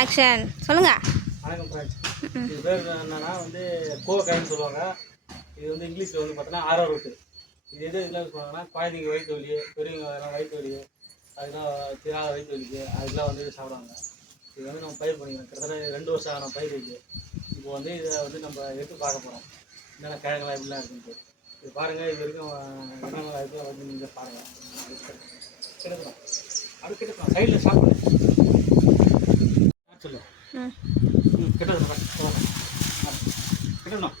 Action சொல்லுங்க. வணக்கம் friends. இது பேர் என்னன்னா வந்து கோவக்காயின்னு சொல்லுவாங்க. இது வந்து இங்கிலீஷில் வந்து பார்த்தோன்னா ஆரோ ரூட்டு. இது இதில் சொல்லுவாங்கன்னா குழந்தைங்க வயிற்று வலி, பெரியவங்க எல்லாம் வயிற்று வலி, அதுக்கெல்லாம் தீராத வயிற்று வலிக்கு அதுக்கெல்லாம் வந்து சாப்பிடுவாங்க. இது வந்து நம்ம பயிர் பண்ணிக்கலாம். கிட்டத்தட்ட 2 வருஷம் ஆன பயிர் இருக்குது. இப்போ வந்து இதை வந்து நம்ம எடுத்து பார்க்க போகிறோம். என்னென்ன கிழங்குலாம் எப்படிலாம் இருக்குன்ட்டு. இது பாருங்கள், இது வரைக்கும் என்னென்ன இருக்குது வந்து நீங்கள் பாருங்கள். கிடக்கலாம் அது கிடக்கலாம் சைடில் சாப்பிடுங்க சொல்லு. கிட்டணும் கிட்டணும்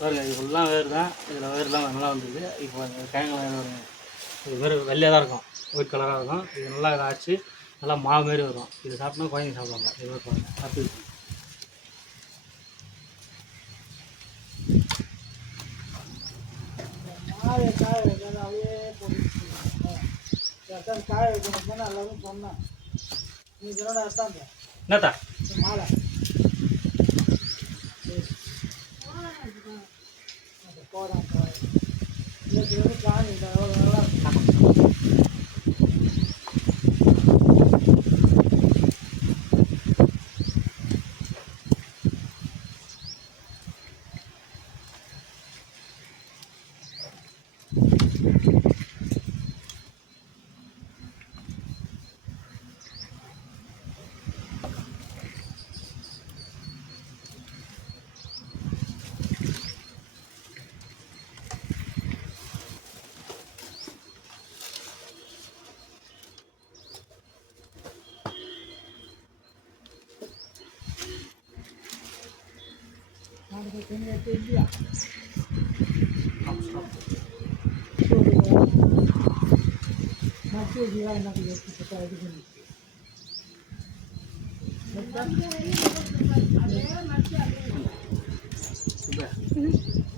பாருங்க. இது ஃபுல்லாக வேறு தான். இதில் வேறுலாம் நல்லா வந்துருக்கு. இப்போ கிழங்குலாம் வேறு வருங்க. இது வேறு வெள்ளையாக தான் இருக்கும், ஒயிட் கலராக இருக்கும். இது நல்லா ஆச்சு, நல்லா மாவு மாரி வரும். இது சாப்பிட்டா குழந்தைங்க சாப்பிடுவாங்க. இது மாதிரி பாருங்கள், சாப்பிட்டு என்னத்தா மாலை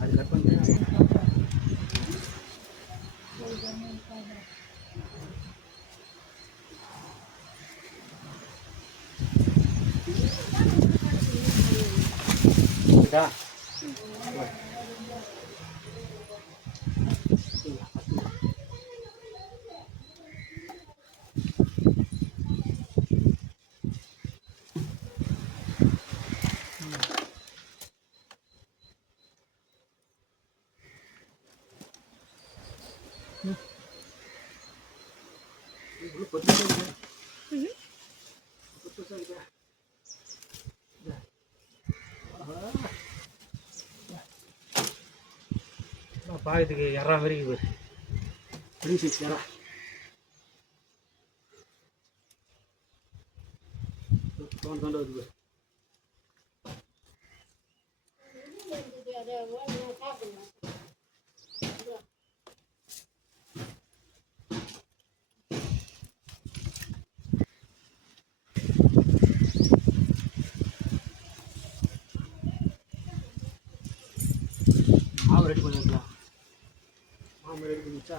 அது கட் பண்ணி பாக்கிறதுக்கு எறா மாதிரி இருக்குது. எறா தோண்டு வருது. மாவு ரெடி பண்ணிக்கலாம். மாவு ரெடி பண்ணிச்சா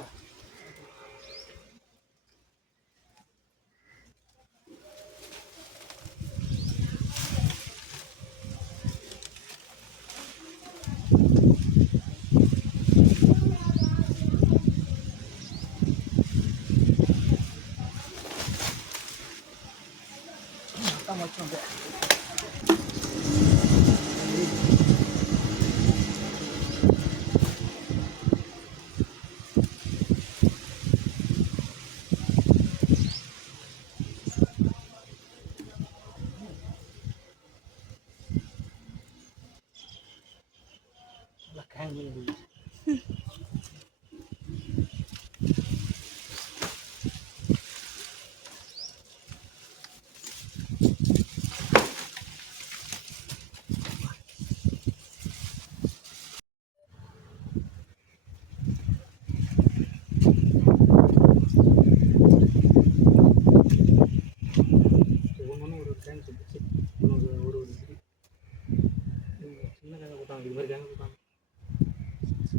மட்டும் இது மாதிரி கேங்க கொடுத்தாங்க.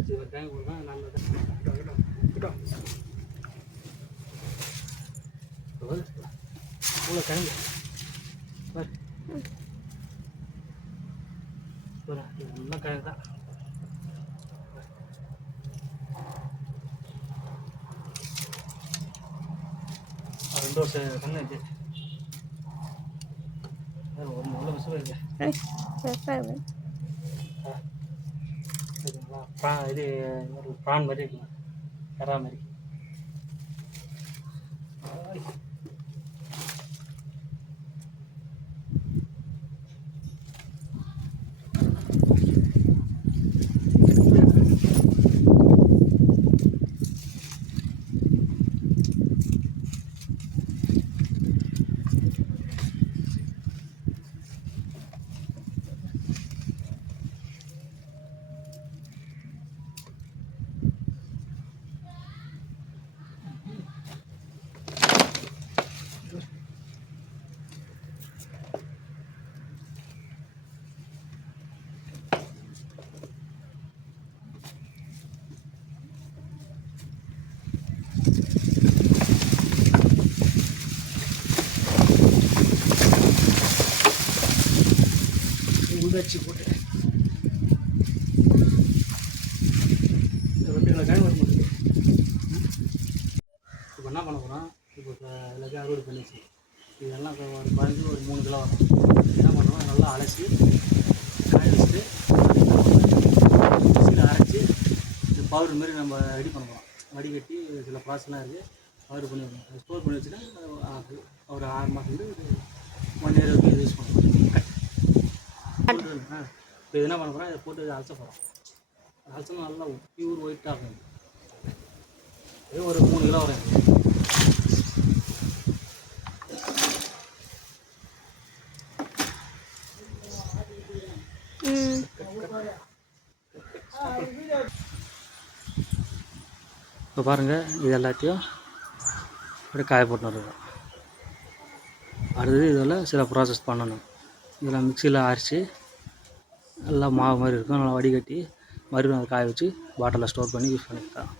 இது மாதிரி கேங்க கொடுத்தா நல்லது. இவ்வளோ கிழங்கு நல்லா கிழங்கு தான். சந்தோஷ கண்ணு இது ஒரு நல்ல விஷயம் இருக்கு. இது ஒரு ப்ரான் மாதிரி இருக்குங்க, கரா மாதிரி. உதச்சி போட்டு வெட்டுக்கிழக்காக வர முடியுது. இப்போ என்ன பண்ண போகிறோம், இப்போ எல்லாத்தையும் அறுவடை பண்ணிச்சு. இதெல்லாம் இப்போ ஒரு குறைஞ்சி ஒரு 3 கிலோ வரும். என்ன பண்ணுறோம், நல்லா அலசி காய வச்சுட்டு மிக்சியில் அரைச்சி இந்த பவுடர் மாரி நம்ம ரெடி பண்ண போகிறோம். வடிகட்டி சில ப்ராசஸ்லாம் இருக்குது, பவுடர் பண்ணி வைக்கணும். ஸ்டோர் பண்ணி வச்சுன்னா ஒரு 6 மாதத்துக்கு 1 இயர் வரைக்கும் யூஸ் பண்ணுவோம். இப்போ இது என்ன பண்ண போகிறோம், இதை போட்டு அரைச்ச போகிறோம். அரைச்சோம்னா நல்லா பியூர் ஒயிட்டாக இருக்கும். இது ஒரு 3 கிலோ வரும். இப்போ பாருங்கள், இது எல்லாத்தையும் அப்படியே காய போட்டு வருவோம். அடுத்தது இதில் சில ப்ராசஸ் பண்ணணும். இதெல்லாம் மிக்சியில் அரைச்சி நல்லா மாவு மாதிரி இருக்கும், நல்லா வடிகட்டி மறுபடியும் அதை காய வச்சு பாட்டிலில் ஸ்டோர் பண்ணி யூஸ் பண்ணிக்கலாம்.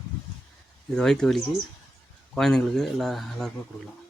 இது வயிற்று வலிக்கு, குழந்தைங்களுக்கு எல்லாருக்குமே கொடுக்கலாம்.